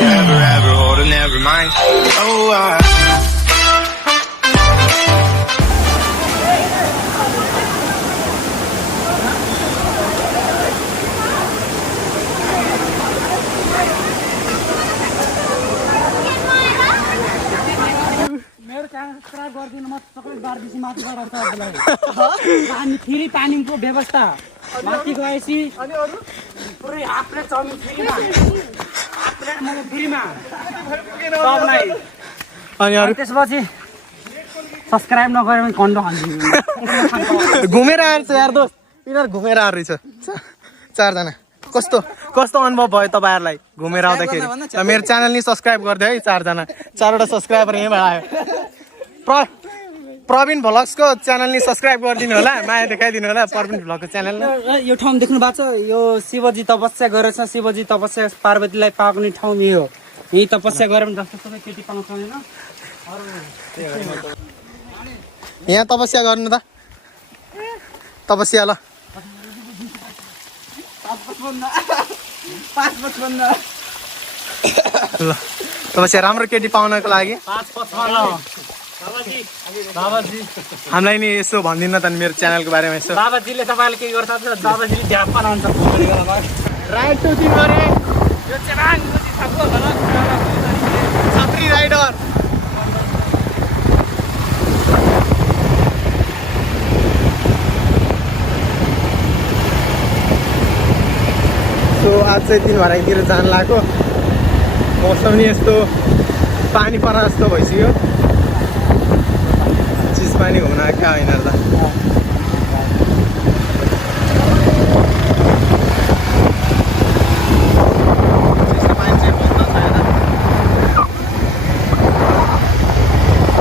ever hold or never mind. Oh, मेरो channel subscribe गरिदिनु म सबै बारबिसी माथि गराउँछ हजुरलाई पानी फ्री पानीको व्यवस्था माथि गएपछि अनि अरु पुरै हाफ प्लेट चाउमिन फ्रीमा हाफ प्लेट मोमो फ्रीमा सबलाई अनि अरु त्यसपछि सब्स्क्राइब नगरे भने कन्डो हान्दिनु घुमेर आएर छ यार दोस्त यिनीहरु घुमेर आएर रहेछ चारजना कस्तो कस्तो अनुभव भयो तपाईहरुलाई घुमेर आउँदाखेरि मेरो च्यानल नि सब्स्क्राइब गर्दै है चारजना चारवटा सब्स्क्राइबर यहीँबाट आयो प्रवीण भ्लग्सको च्यानल नि सब्स्क्राइब गरिदिनु होला माया देखाइदिनु होला प्रवीण भ्लगको च्यानल यो ठाउँ देख्नु भएको छ यो शिवजी तपस्या गरेछ शिवजी तपस्या पार्वतीलाई पाउने ठाउँ यो यही तपस्या गरे भने जस्तो सबै केटी पाउन सक्दैन यहाँ तपस्या गर्नु त तपस्या ल ल तपस्या राम्रो केटी पाउनको लागि हामीलाई नि यसो भनिदिनु न त मेरो च्यानलको बारेमा यसो बाबाजीले तपाईँले के गर्छ बाबाजीले ध्यान बनाउँछ राइड सुटिङ गरे यो छत्री राइडर सो आज चाहिँ 3 भराइतिर जान लाग्यो मौसम नि यस्तो पानी परा जस्तो भइसक्यो चिज पानी घुम्न आएका होइन त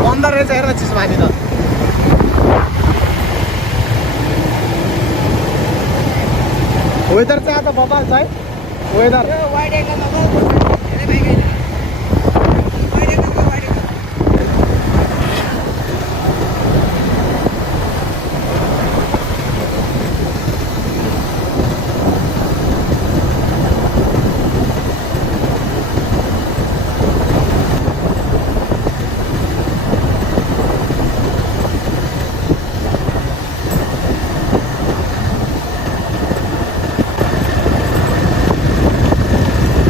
बन्द रहेछ हेर चिज पानी त वेदर चाहिँ त बबाल छ है वेदर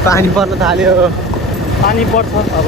पानी पर्न थाल्यो पानी पर्छ अब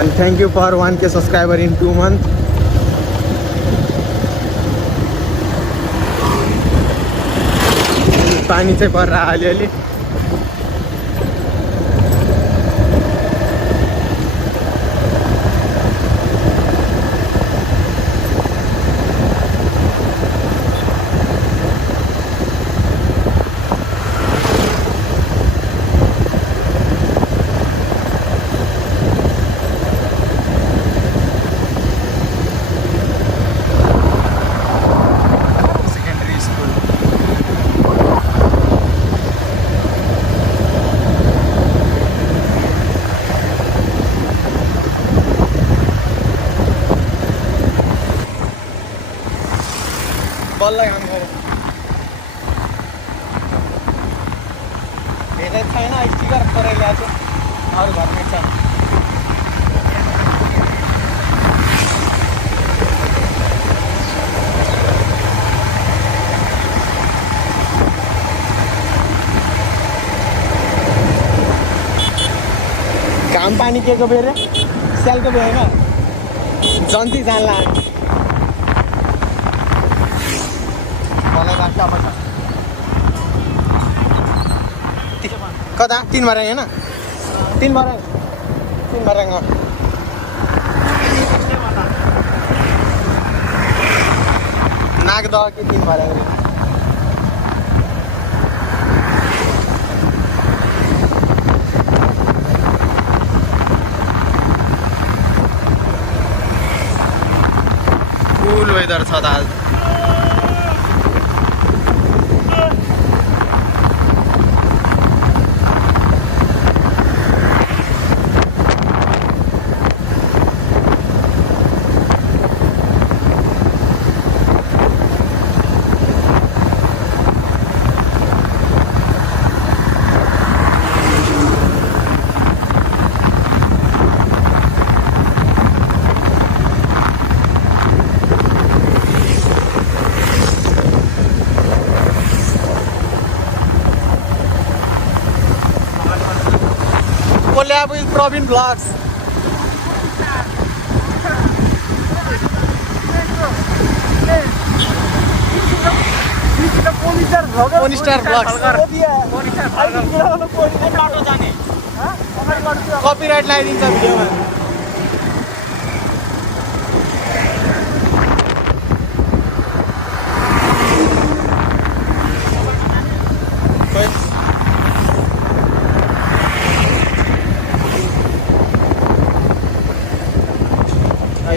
and thank you for 1K subscriber in 2 months. पानी चाहिँ पर्छ अलिअलि बल्ल काम गरे भेटेको छैन स्टिकर पुरै ल्याएको अरू घरमै छ काम पानी के को बेरे सेल को बेरे जन्ती जानला मलाई लाग्छ अब कता 3 बार हैन 3 बार नाक द कि 3 बार फुल वेदर छ त आज collab with Praveen Vlogs. Ponistar Vlogs. Copyright लगाइदिन्छ भिडियोमा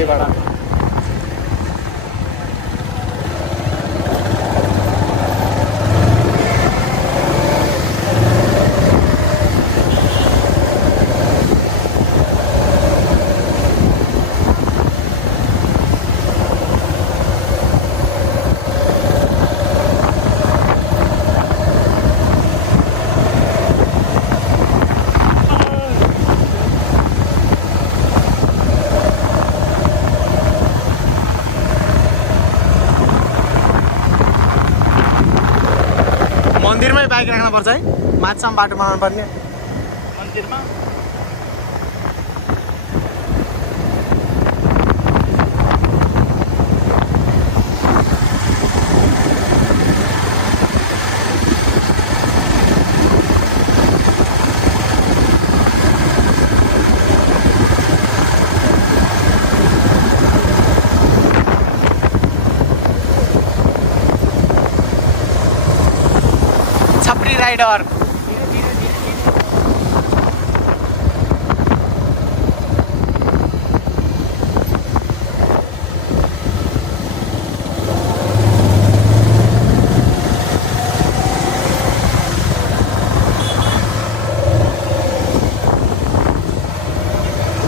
बड़ा मन्दिरमै बाइक राख्न पर्छ है माछामा बाटो बनाउनु पर्ने मन्दिरमा छपरी राइडर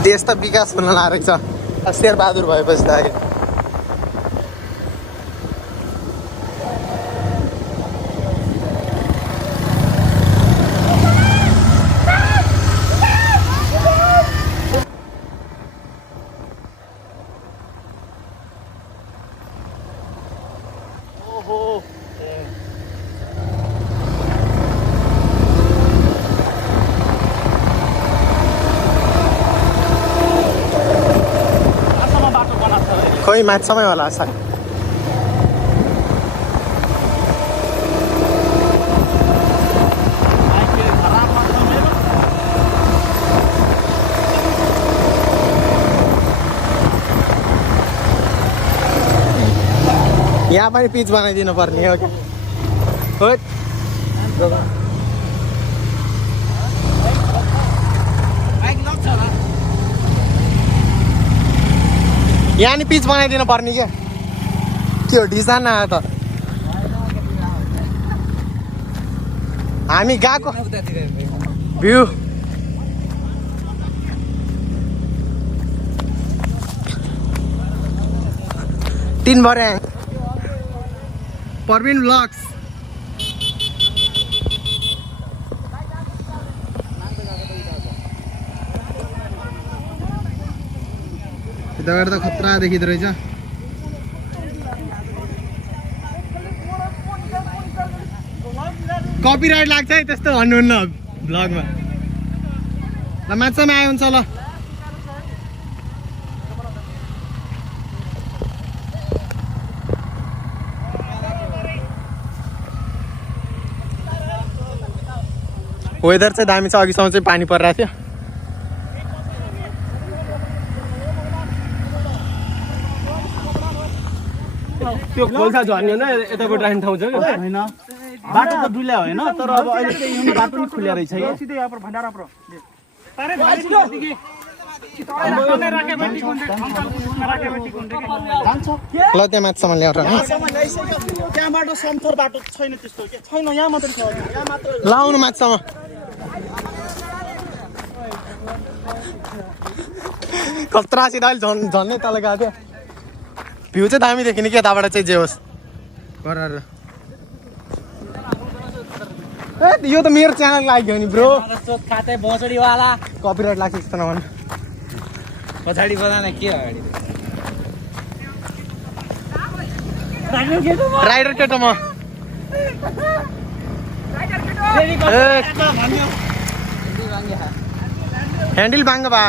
देश त विकास हुन लागेको छ शेरबहादुर भएपछि त अहिले खोइ माछामै होला सायद यहाँ पनि पिच बनाइदिनु पर्ने हो क्या यहाँ नि पिच बनाइदिनु पर्ने क्या के हो डिजाइन आयो त हामी गएको भ्यू तीन भरे परवीन ब्लग्स यताबाट त खतरा देखिँदो रहेछ कपिराइट लाग्छ है त्यस्तो भन्नुहुन्न भ्लगमा ल माछामा आयो हुन्छ ल वेदर चाहिँ दामी छ अघिसम्म चाहिँ पानी परिरहेको थियो त्यो खोल्सा झर्ने न यताबाट राख्ने ठाउँ छ कि होइन बाटो त डुल्या होइन तर अब अहिले चाहिँ यो बाटो नि खुल्या रहेछ कि सिधै यहाँ पर भण्डारा पर ल त्यहाँ माथिसम्म ल्याएर त्यहाँबाट समथर बाटो छैन त्यस्तो के छैन यहाँ मात्र छ यहाँ मात्र लाउनु माथिसम्म खतरा सिधा अहिले झन्नै तल गएको थियो भ्यू चाहिँ दामी देखिने कि यताबाट चाहिँ जे होस् गरेर ए यो त मेरो च्यानल लाग्यो नि ब्रो खाते भोसडीवाला कपिराइट लाग्छ जस्तो नभन् पछाडि बजान के अगाडि राइडर केटो म ह्यान्डल बाङ्ग बा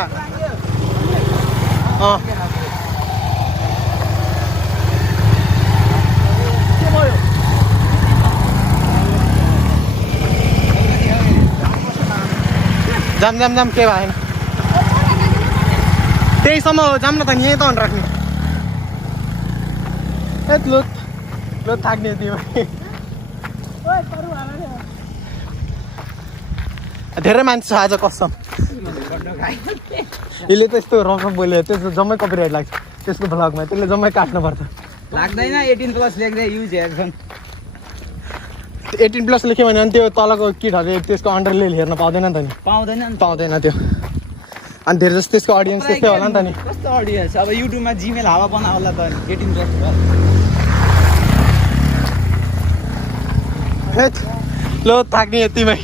जाम जाम जाम के भएन त्यहीसम्म हो जाम न त यहीँ त राख्ने ए लोत थाक्ने तिमी धेरै मान्छे छ आज कसम यसले त यस्तो रफ बोल्यो त्यसको जम्मै कपिराइट लाग्छ त्यसको भ्लगमा त्यसले जम्मै काट्नुपर्छ लाग्दैन 18+ लेख्दै युज हेर्छन् 18+ लेख्यो भने अनि त्यो तलको किटहरूले त्यसको अन्डरले हेर्न पाउँदैन नि त नि पाउँदैन त्यो अनि धेरै जस्तो त्यसको अडियन्स त्यस्तै होला नि त नि कस्तो अडियन्स अब युट्युबमा जिमेल हावा बना होला त 18+ ल थाक्ने यतिमै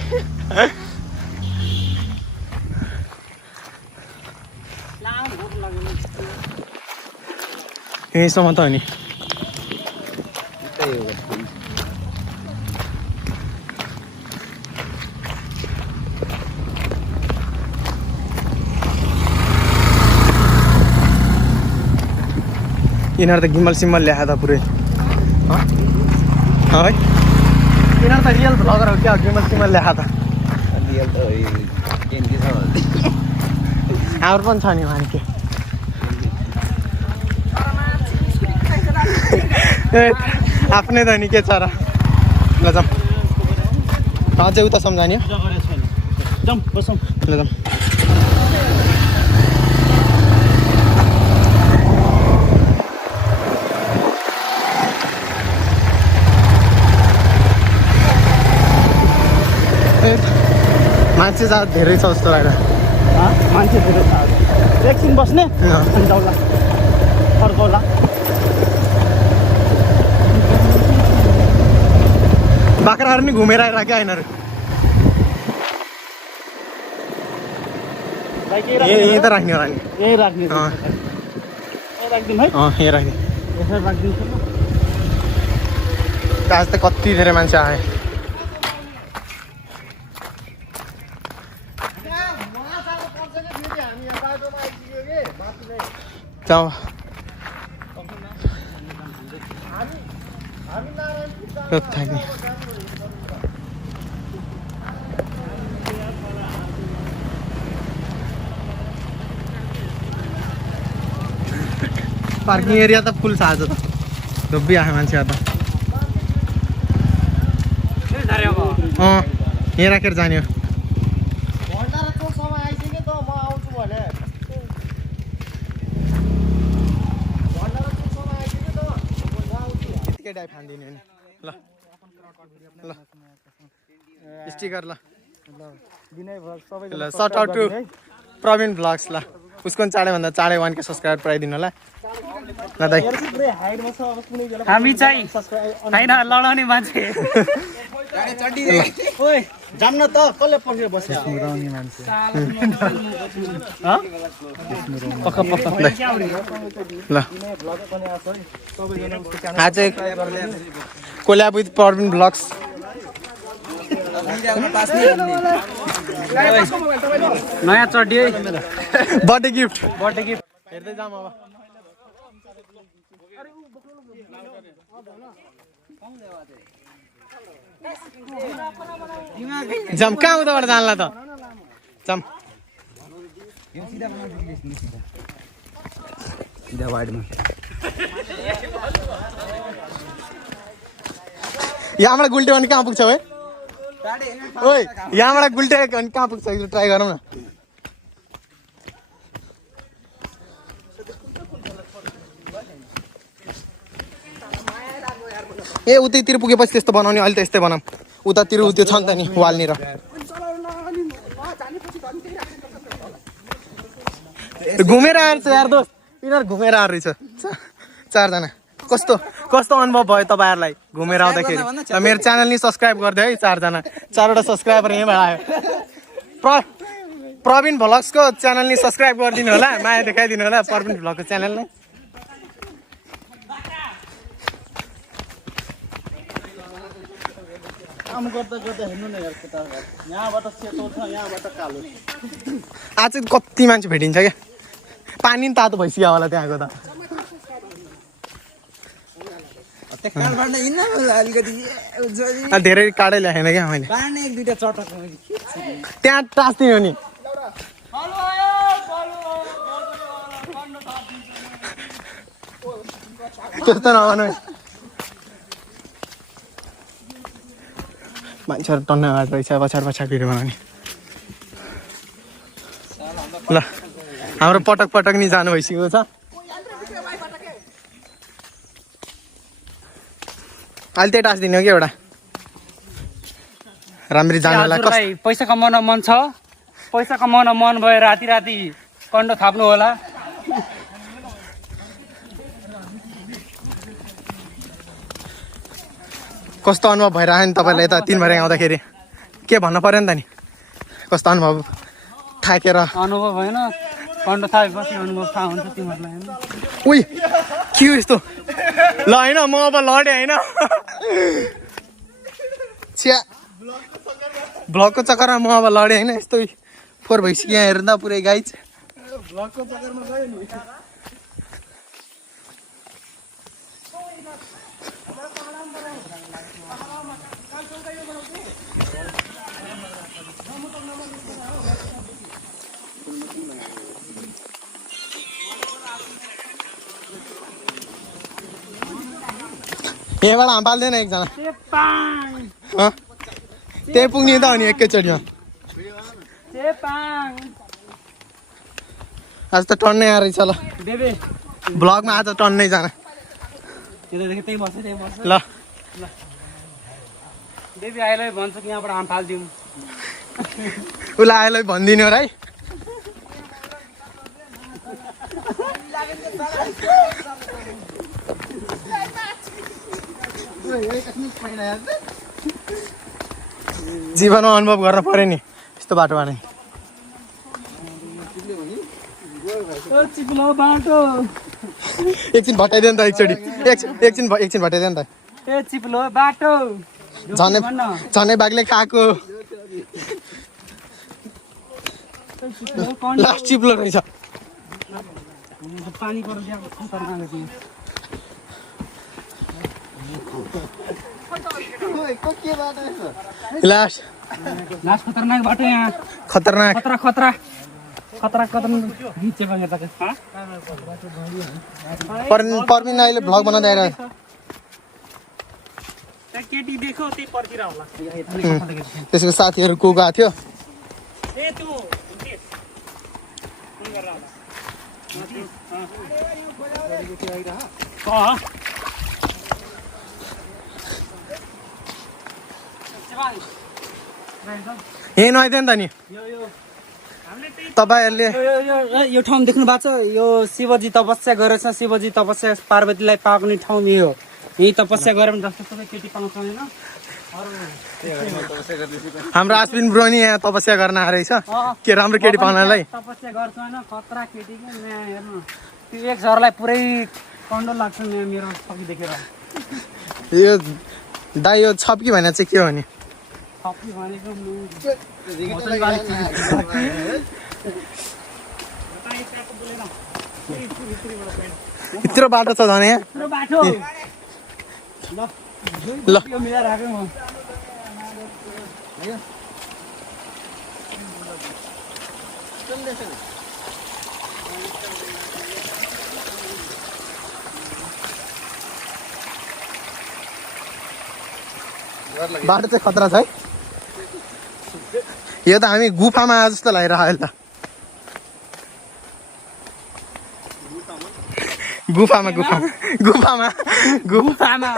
यहीँसम्म त हो नि यिनीहरू त गिमल सिम्मल ल्याए त पुरै है यिनीहरू त रियल भ्लगर हो क्या गिमल सिम्मल ल्याए त हाम्रो पनि छ नि माने के आफ्नै त नि के छ र ल जाउँ अझै उता सम्झाने जाउँ बसौँ ल जाउँ मान्छे चाहिँ धेरै छ जस्तो लाग्यो मान्छे धेरै छ एकछिन बस्ने अनि जाउँला फर्काउला बाख्राहरू नि घुमेर आएर क्या यिनीहरू यहीँ त राख्ने होला नि यहीँ राख्ने अँ राखिदिउँ है यहीँ राख्ने यसरी राखिदिन्छु आज त कति धेरै मान्छे आए जाऊ थाक्ने पार्किङ एरिया त फुल छ आज त धोबी आयो मान्छे त यहीँ राखेर जाने हो यतिकै डाइ फानिदिने नि ल ल स्टिकर ल विनय भ्लग सबैले ल sort out to Praveen blogs ल उसको पनि चाँडैभन्दा चाँडै 1K सब्सक्राइबर पुऱ्याइदिनु होला ल दाइ हामी चाहिँ होइन लडाउने मान्छे ओए जान्न त कसले पर्खेर बस्यो ल आज कोल्याब विथ प्रवीण ब्लग्स नयाँ चड्डी है बर्थडे गिफ्ट हेर्दै जाम अब जम कहाँ उताबाट जानला त जम यहाँबाट गुल्टे भने कहाँ पुग्छ है ओइ यहाँबाट गुल्टे भने कहाँ पुग्छ ट्राई गरौँ न ए उतैतिर पुगेपछि त्यस्तो बनाउने अहिले त यस्तै बनाऊँ उतातिर त्यो छ नि त नि वालनिर घुमेर आएर छ यार दोस्त यिनीहरू घुमेर आएर रहेछ चारजना कस्तो कस्तो अनुभव भयो तपाईँहरूलाई घुमेर आउँदाखेरि मेरो च्यानल नि सब्सक्राइब गरिदियो है चारवटा सब्सक्राइबर यहीँबाट आयो प्रवीण भ्लग्सको च्यानल नि सब्सक्राइब गरिदिनु होला माया देखाइदिनु होला प्रवीण भ्लगको च्यानललाई काम गर्दा गर्दा हेर्नु न यार केटा यहाँबाट सेतो छ यहाँबाट कालो आज कति मान्छे भेटिन्छ क्या पानी नि तातो भइसक्यो होला त्यहाँको त धेरै काडै ल्याएन क्या मैले त्यहाँ टाँच्दिनु नि त्यस्तो नभनु मान्छेहरू टन्न आएर रहेछ पछाडि भिडियो बनाउने ल हाम्रो पटक नि जानु भइसकेको छ अहिले त्यही टाँच्दिनु हो कि एउटा राम्ररी जानुलाई पैसा कमाउन मन छ पैसा कमाउन मन भयो राति कन्ड थाप्नु होला कस्तो अनुभव भइरह्यो नि तपाईँलाई यता 3 बजे आउँदाखेरि के भन्नु पर्यो नि त नि कस्तो अनुभव थाकेर अनुभव भएन कन्ड थापेपछि अनुभव थाहा हुन्छ तिमीहरूलाई उही के हो यस्तो ल होइन म अब लडेँ होइन चिया भ्लगको चक्करमा म अब लडेँ होइन यस्तो फोहोर भइसक्यो यहाँ हेर्दा पुरै गाइज भ्लगको चक्करमा गयो नि यहाँबाट हाम्पाल्दैन एकजना त्यही पुग्ने त हो नि एकैचोटिमा आज त टन्नै आएर रहेछ ल भ्लगमा आज टन्नै जाना ल देवी आइलाई भन्छ कि यहाँबाट हाम फालिदिउँ उसलाई आइलाई भनिदिनु र है जीवनमा अनुभव गर्न पर्यो नि यस्तो बाटोमा नै एकछिन भटाइदियो नि त एकचोटि एकछिन भटाइदियो नि त ए चिप्लो बाटो झनै बाघले खाएको लास्ट चिप्लो रहेछ पानी पर्छ लास्ट खतरनाक बाटो यहाँ खतरनाक खतरा नीचे पर्मिन अहिले भ्लग बनाउँदै आइरहेको केटी देखो त्यही पर्तिर होला त्यसको साथीहरू को गएको थियो ए त्यो यहीँ नआइदियो नि त नि तपाईँहरूले यो ठाउँ देख्नु भएको छ यो शिवजी तपस्या गरेछ शिवजी तपस्या पार्वतीलाई पाउने ठाउँ यो यही तपस्या गऱ्यो भने जस्तो सबै केटी पाउँछ होइन हाम्रो आश्विन ब्रो नि यहाँ तपस्या गर्न आएको रहेछ के राम्रो केटी पाउनलाई तपस्या गर्छ होइन खतरा केटी के यहाँ हेर्नु त्यो एक झरलाई पुरै कन्डो लाग्छ यहाँ मेरो सकी देखेर यो दाइ यो छप्की भनेर चाहिँ के हो नि सकी भनेको यत्रो बाटो छ झन् यहाँ पुरो बाटो ल यो मिलाएर राखेँ म बाटो चाहिँ खतरा छ है यो त हामी गुफामा आए जस्तो लागिरहेको अहिले त गुफामा गुफामा गुफामा गुफामा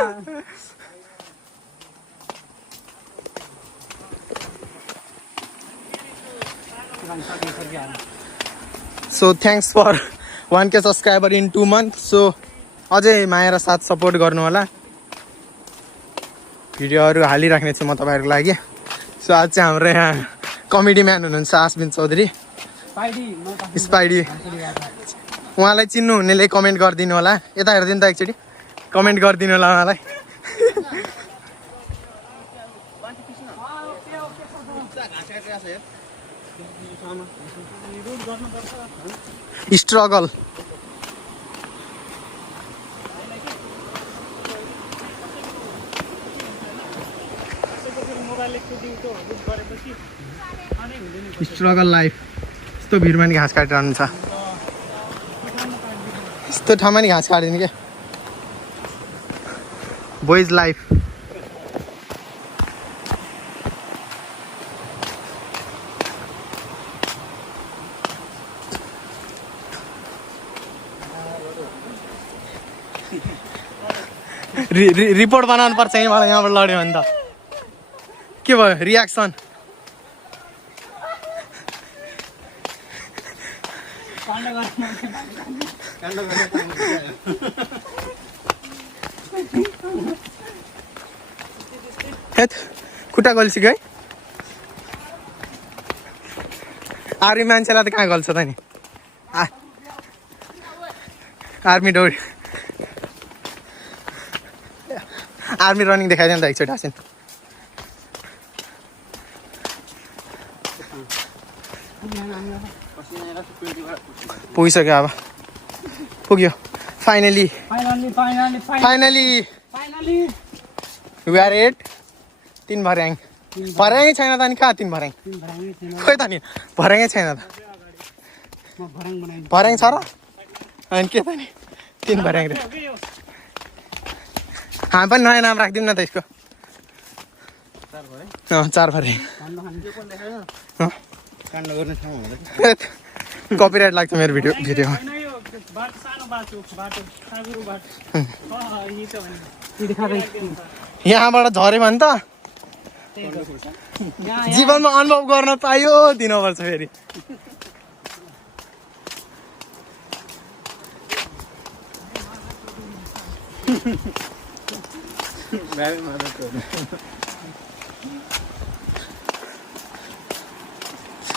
so thanks for 1K subscriber in 2 month so अझै माया र साथ सपोर्ट गर्नु होला भिडियोहरू हालिराख्ने छु म तपाईँहरूको लागि सो आज चाहिँ हाम्रो यहाँ कमेडी म्यान हुनुहुन्छ आश्विन चौधरी स्पाइडी उहाँलाई चिन्नु हुनेले कमेन्ट गरिदिनु होला यता हेरिदिनु त एकचोटि कमेन्ट गरिदिनु होला उहाँलाई स्ट्रगल स्ट्रगल लाइफ यस्तो भिडमा नि घाँस काटिरहनु छ यस्तो ठाउँमा नि घाँस काटिदिनु क्या बोइज लाइफ रिपोर्ट बनाउनु पर्छ यहाँबाट लड्यो भने त के भयो रियाक्सन खुट्टा गल्छिको है आर्मी मान्छेलाई त कहाँ गल्छ त नि आर्मी दौडी आर्मी रनिङ देखाइदियो नि त एकचोटि आसिन पुगिसक्यो अब पुग्यो फाइनली वी आर एट 3 भर्याङ भर्याङै छैन त नि कहाँ 3 भर्याङ खोइ त नि भर्याङै छैन त भर्याङ छ र अनि के त नि 3 भर्याङ रे हामी पनि नयाँ नाम राखिदिउँ न त यसको 4 भर्याङ कपिराइट लाग्छ मेरो भिडियोमा यहाँबाट झऱ्यो भने त जीवनमा अनुभव गर्न पायो दिनुपर्छ फेरि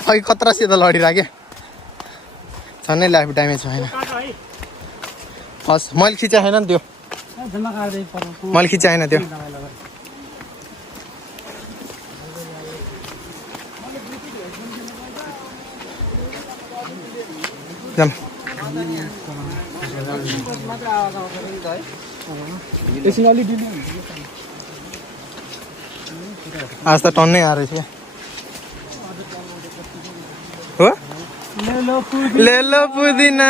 अघि खतरासित लडिरहेको झन्नै लाइफ ड्यामेज भएन हस् मैले खिचाएको छैन नि त्यो मैले खिचाएन त्यो आज त टन्नै आएर थियो हो लेलो पुदिना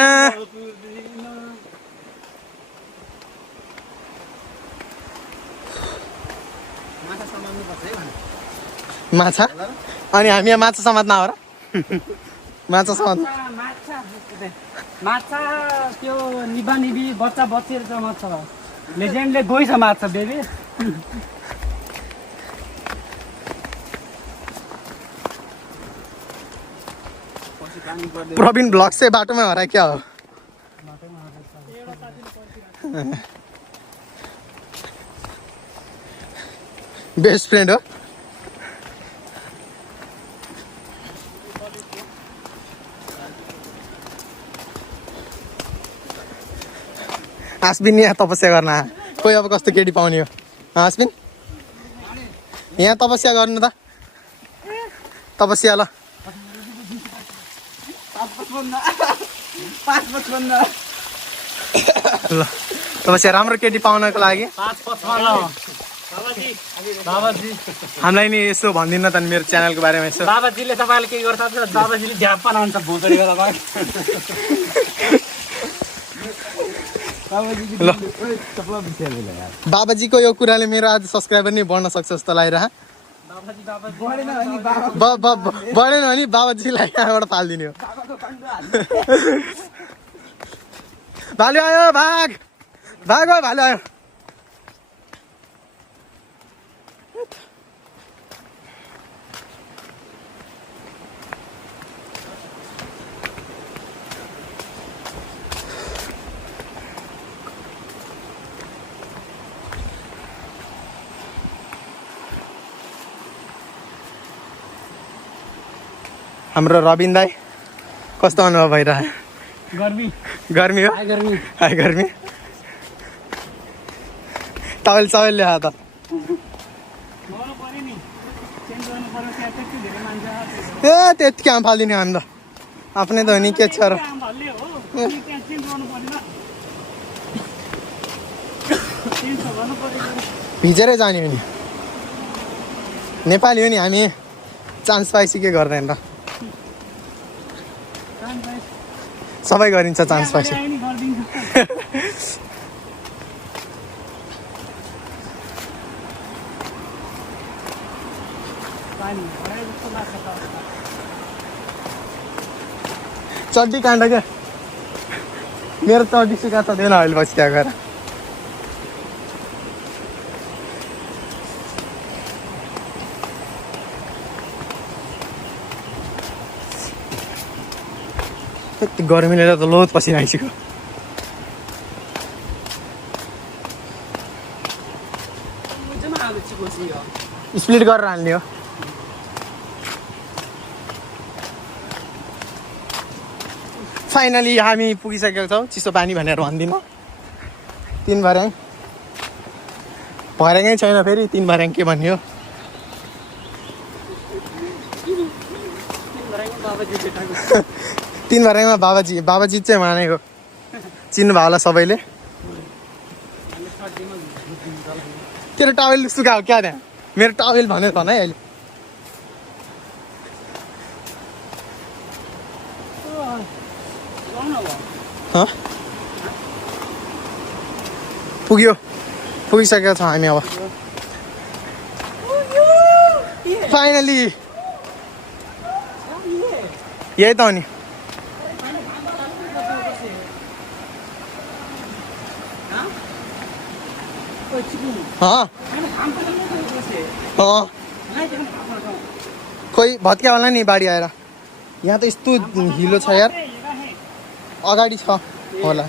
माछा अनि हामी यहाँ माछा समात्न हो र माछा समात्न माछा त्यो निबा निबी बच्चा बच्चीहरू छ माछा लेजेन्डले गइछ माछा बेबी प्रवीण ब्लग चाहिँ बाटोमा हरा क्या हो बेस्ट फ्रेन्ड हो आस्बिन यहाँ तपस्या गर्न आयो कोही अब कस्तो केटी पाउने हो आस्बिन यहाँ तपस्या गर्नु त तपस्या ल ल तपस्या राम्रो केटी पाउनको लागि हामीलाई नि यसो भनिदिनु न त मेरो च्यानलको बारेमा यसो बाबाजीले तपाईँले के गर्छ बाबाजीले झ्याप बनाउँछ भोकरी बेला ल बाबाजीको यो कुराले मेरो आज सब्सक्राइबर नै बढ्न सक्छ जस्तो लागिरह बढेन भने बाबाजीलाई यहाँबाट फालिदिने हो भालु आयो भाग भाग हो भालु आयो हाम्रो रबिन दाई कस्तो अनुभव भइरह्यो गर्मी हो हाई गर्मी टावेल ल्याए त ए त्यति काम फालिदिने हामी त आफ्नै त हो नि के छ र भिजेरै जाने हो नि नेपाली हो नि हामी चान्स पाइसि के गर्दैन र सबै गरिन्छ चान्स पाइसि चड्डी काण्ड क्या मेरो चड्डी सुका त थिएन अहिले पछि त्यहाँ गएर त्यति गर्मीले त लोत पसिना आइसक्यो स्प्लिट गरेर हाल्ने हो फाइनली हामी पुगिसकेका छौँ चिसो पानी भनेर भन्दिनँ 3 भर्याङ भर्याङै छैन फेरि 3 भर्याङ के भन्ने हो तीन भर्याङमा बाबाजी चाहिँ मानेको चिन्नु भयो होला सबैले तेरो टावेल सुकायो क्या त्यहाँ मेरो टावेल भन्यो त है अहिले पुगिसकेका छौँ हामी अब फाइनली यही त हो नि कोही भत्किया होला नि बाढी आएर यहाँ त यस्तो हिलो छ यार अगाडि छ होला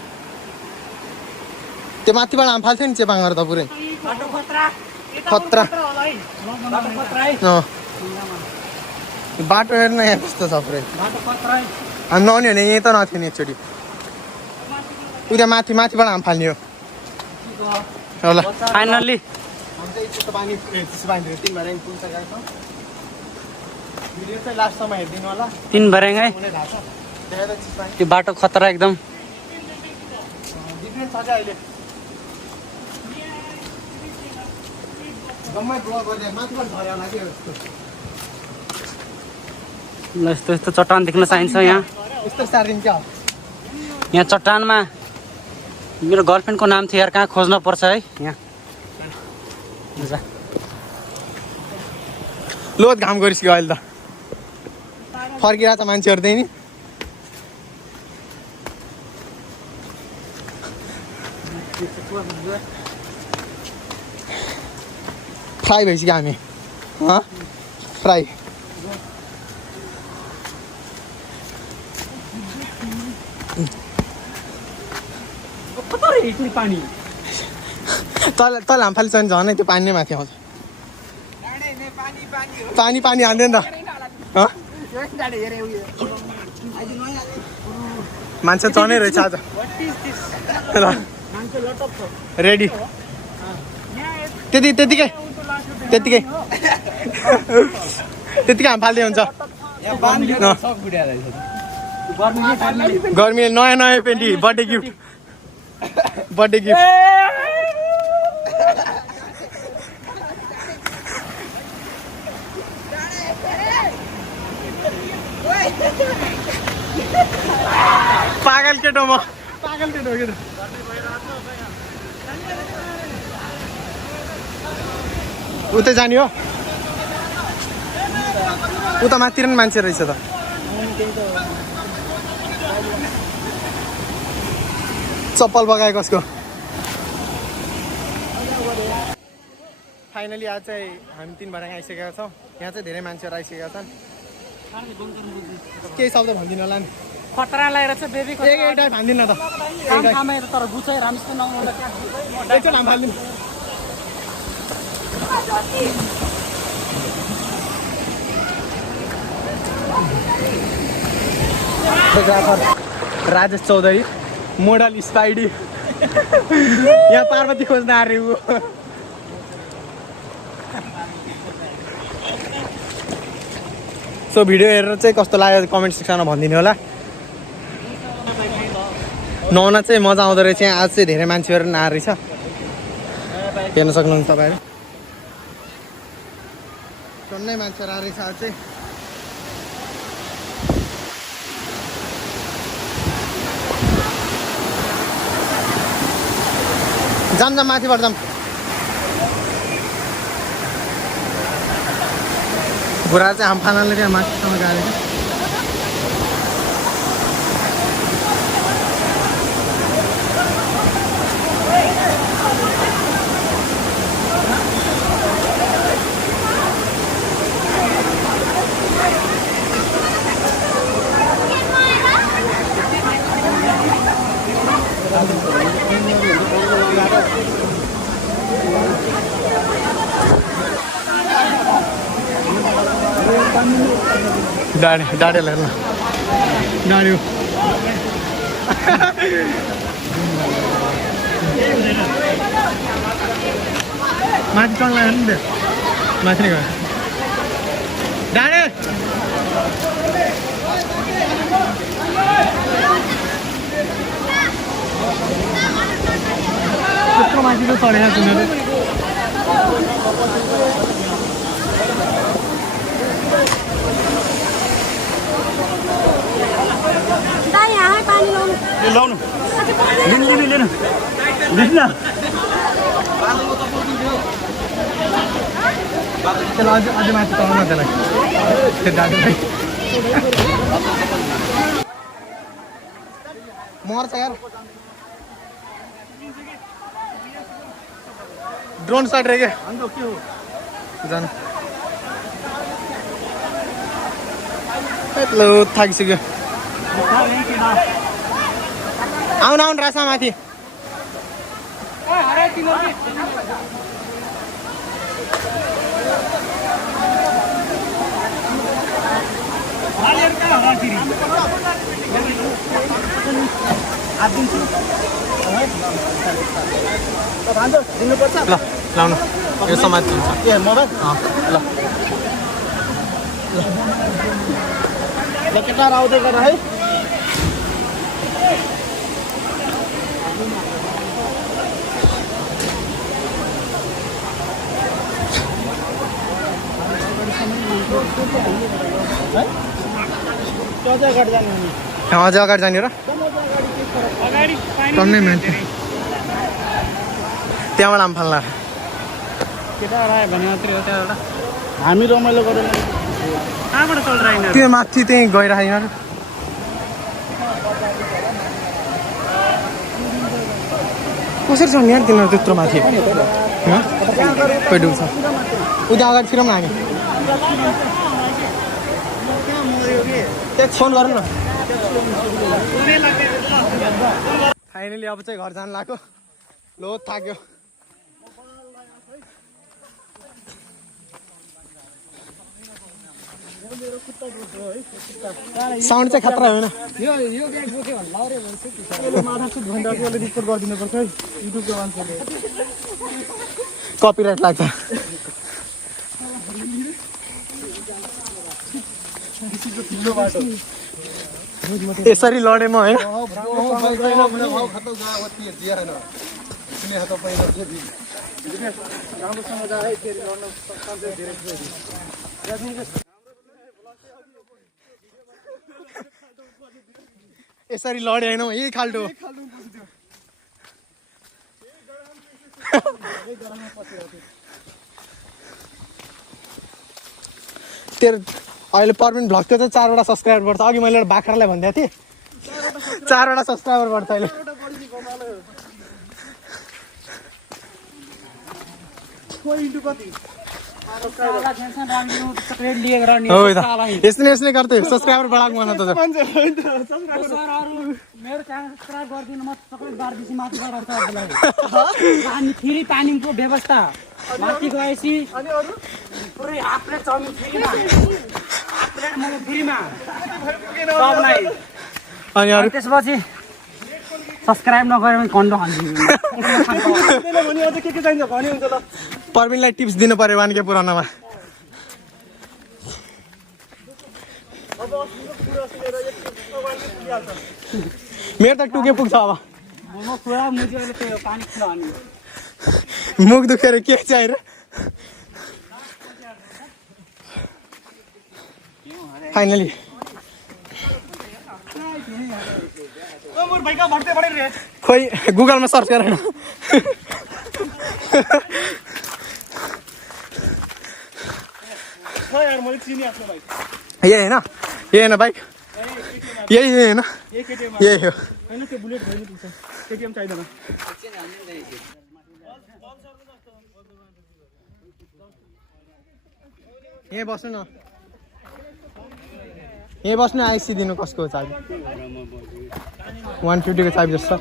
त्यो माथिबाट हाम फाल्थ्यो नि चेपाङहरू त पुरै खतरा बाटो हेर्न यहाँ कस्तो छ पुरै हामी नआउने भने यहीँ त नथ्यो नि एकचोटि उता माथिबाट हाम फाल्ने हो होला फाइनल्ली तीन भर्याङ है त्यो बाटो खतरा एकदम यस्तो यस्तो चट्टान देख्न चाहिन्छ यहाँ यहाँ चट्टानमा मेरो गर्लफ्रेन्डको नाम थियो यार कहाँ खोज्न पर्छ है यहाँ लोत घाम गरिसक्यो अहिले त फर्किरहेको छ मान्छेहरू त्यही नि फ्राई भइसक्यो हामी फ्राई यसरी पानी तल तल हामफाले चाहिँ झनै त्यो पानी नै माथि आउँछ पानी पानी हाल्दैन त मान्छे चढ्नै रहेछ आज ल रेडी त्यतिकै हाम फाल्दै हुन्छ गर्मीले नयाँ पेन्टी बर्थडे गिफ्ट पागल केटो म पागल केटो हो उतै जाने हो उता माथि पनि मान्छे रहेछ त चप्पल बगाए कसको फाइनली आज चाहिँ हामी 3 भएर आइसकेका छौँ यहाँ चाहिँ धेरै मान्छेहरू आइसकेका छन् केही शब्द भनिदिनु होला नि खतरा लगाएर चाहिँ बेबी एकैटा भनिदिनु न त तर गुचाइ राम्रोसँग नआउनु एकचोटि हामी फालिदिनु photographer Rajesh Chaudhary model Spidey यहाँ पार्वती खोज्न आएको सो भिडियो हेरेर चाहिँ कस्तो लाग्यो कमेन्ट सेक्सनमा भनिदिनु होला नुहाउन चाहिँ मजा आउँदो रहेछ यहाँ आज चाहिँ धेरै मान्छेहरू पनि आएर रहेछ हेर्न सक्नुहुन्छ तपाईँहरू टन्नै मान्छेहरू आएर रहेछ आज चाहिँ जाम माथिबाट जाम बुढा चाहिँ हाम फाल्नाले त्यहाँ माथिसम्म गएको डाडे हेर्न डाड्यो माथि चढ्न लाग्यो नि त्यो माथि नै गयो डाडे त्यत्रो माथि त चढेको तिनीहरू लाउनु लिनु लिनु त्यसलाई अझै माथि चढाउन त्यसलाई त्यो दाजुलाई मर्छ यार ड्रोन स्टार्ट रहे क्या जान हेलो थाकिसक्यो आउन रासमा माथि ल लाउनु यो समाज ए मोबाइल ल ल केटाहरु आउँदै गर है अझै अगाडि जाने र टन्नै मान्छे त्यहाँबाट आम फाल्ला केटाहरु आयो भने मात्रै हो त्यहाँबाट हामी रमाइलो गरेर कहाँबाट चढ्दैन त्यो माथि त्यहीँ गइरहेन कसरी चढ्ने यार तिनीहरू त्यत्रो माथि कोही डुब्छ उता अगाडि फिरौँ न हामी फोन गरौँ न फाइनली अब चाहिँ घर जानु लाग्यो लो थाक्यो साउन्ड चाहिँ खतरा होइन यो ब्याग बोक्यो भने लाउरे भन्छ कि माथा सुट भन्दा चाहिँ रिपोर्ट गरिदिनु पर्छ है युट्युबको मान्छेले कपिराइट लाग्छ यसरी लडेँ म होइन यसरी लडेँ होइन यही खाल्टो तेरो अहिले पर्मिन भ्लगको चाहिँ 4वटा सब्सक्राइबर बढ्छ अघि मैले एउटा बाख्रालाई भन्दै थिएँ 4वटा सब्सक्राइबर बढ्छ अहिले यसले गर्दै सब्सक्राइबर बढाएको मन त मेरो च्यानल सब्सक्राइब गरिदिनु म चक्लेट बारदेखि माथि गराउँछ अनि फेरि पानीको व्यवस्था माथि गएपछि पुरै हाफ प्लेट चाउमिन फ्रीमा हाफ प्लेट मोमो फ्रीमा सबलाई अनि अरू त्यसपछि सब्सक्राइब नगरे भने कन्डो खान्छु भने अझ के चाहिन्छ भने हुन्छ ल पर्मिनलाई टिप्स दिनु पर्यो वानके पुरानोमा मेरो त टुके पुग्छ अब मोमो खुवा मुजुले त्यो पानी खुला अनि मुख दुखेर के चाहिँ र फाइनली मोर भाइका भट्टे बढे रे खोइ गुगलमा सर्च गरेर ल यार मैले चिनी आफ्नो भाइ यही होइन यही होइन बाइक यही होइन एक केटीएम यही हो हैन त्यो बुलेट भयो नि पुग्छ केटीएम चाहिदैन यहीँ बस्नु न यहीँ बस्नु आइसी दिनु कसको हो चाबी 150 को चाबी जस्तो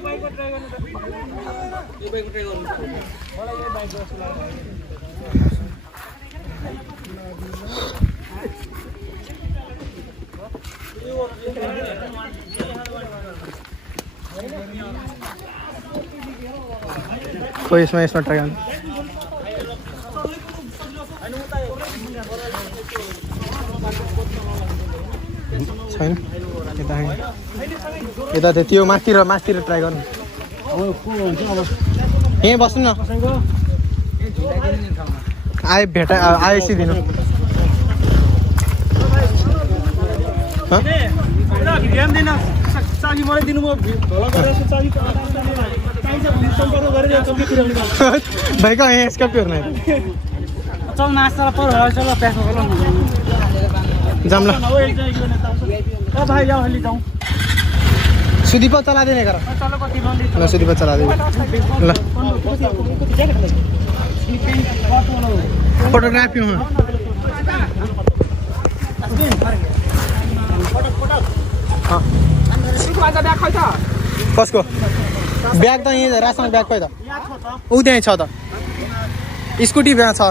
कोही यसमा ट्राई गर्नु छैन यता त्यो माथितिर ट्राई गर्नु यहीँ बस्नु न आएपछि दिनु ध्यान दिन चाबी मलाई दिनु म ढोला गरेर चाबी चाहिन्छ भने सम्पर्क गरेर चल्के पुर्याउने भाइको यहाँ यसका पेर्न चल नास्ता पर चल पैसा बोलो जामला ओ भाइ जाऊ हल्ली जाऊ सुदीप चला देने कर चलो कति बन्दी ल सुदीप चला दे ल फोटोग्राफी हो कसको ब्याग त यहीँ रासन ब्याग खोइ त ऊ त्यहीँ छ त स्कुटी ब्याग छ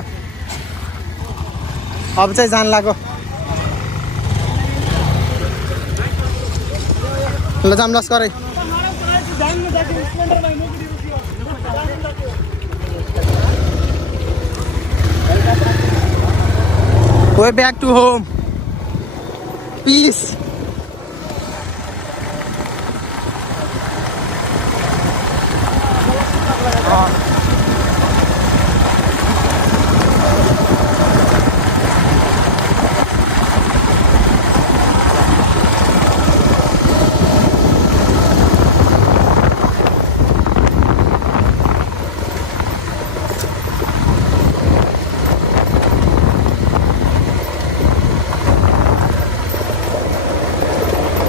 अब चाहिँ जान लाग्यो ल जाम लस गरे Way back to home. Peace.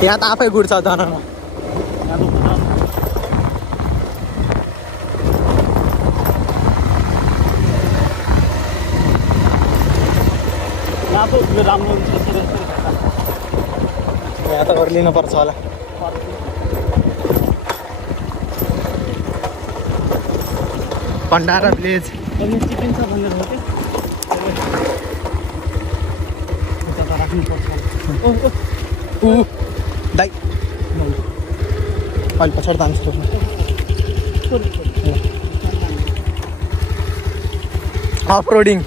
यहाँ त आफै गुड्छ धनमा यहाँ त ओर्लिनु पर्छ होला भण्डारा भिलेज अनि चिकन छ भनेर हो कि उता त राख्नुपर्छ ऊ दाइ अहिले पछाडि तान्छ अफ रोडिङ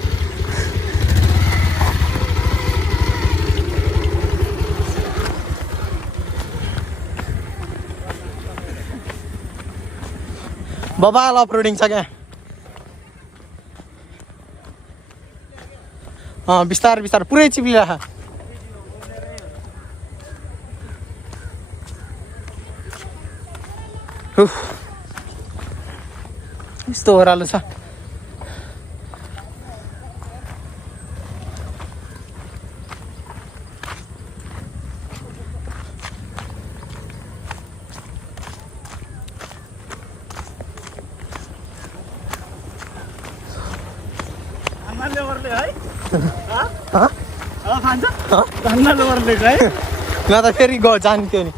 बबाल अफ रोडिङ छ क्या बिस्तार बिस्तार पुरै चिप्लिरह यस्तो ओह्रालो छ धान्नाले ओर्ले है खान्छ धान्नाले ओर्लेको है न त फेरि जान्थ्यो नि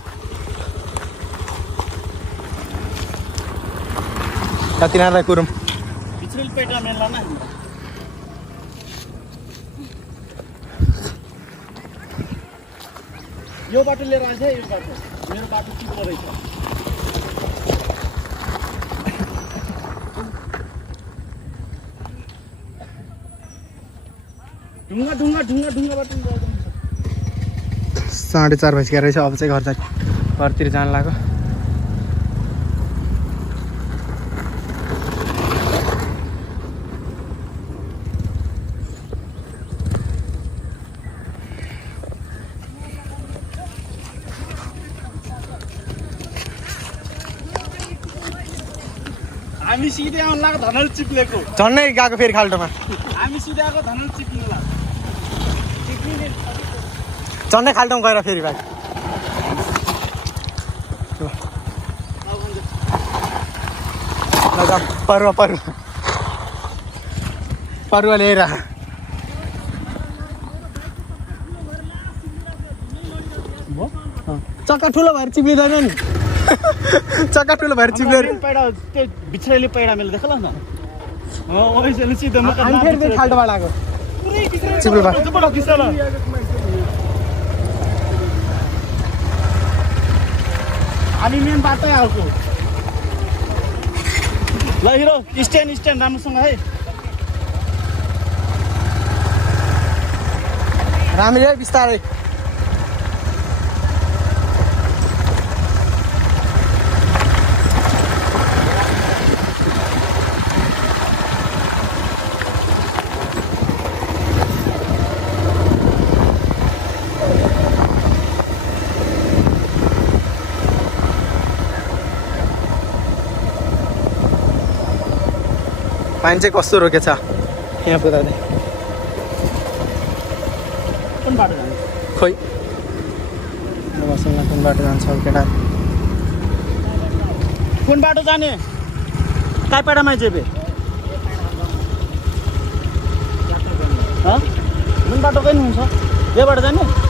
तिनीहरूलाई कुरौँ भित्री पेटा मेला न यो बाटो लिएर आएछ यो बाटो मेरो बाटो चिप्लो रहेछ ढुङ्गा ढुङ्गा ढुङ्गा ढुङ्गा बाटो 4:30 बजिसकेको रहेछ अब चाहिँ घरतिर जान लाग्यो हामी सिधै आउनु लाग्यो धनल चिप्लेको झन्नै गएको फेरि खाल्टोमा हामी सिधै आएको धनल चिप्लिनु लाग्यो झन्नै खाल्टोमा गएर फेरि भाइ परुवा ल्याएर चक्का ठुलो भएर चिप्लिँदैन नि चक्का ठुलो भएर चिप्लेर पैडा त्यो भित्रैले पैडा मैले देखला न ओइसले सिधै हामी फेरि खाल्टोबाट आएको चिप्लो हामी मेन बाटै आएको ल हिरो स्ट्यान्ड राम्रोसँग है राम्रै बिस्तारै पानी चाहिँ कस्तो रोकेछ यहाँ पुऱ्याउँदै कुन बाटो जाने खोइ बसौँ कुन बाटो जान्छ केटा कुन बाटो जाने काइपाडामा जेबे कुन बाटो गए हुन्छ यो बाटो जाने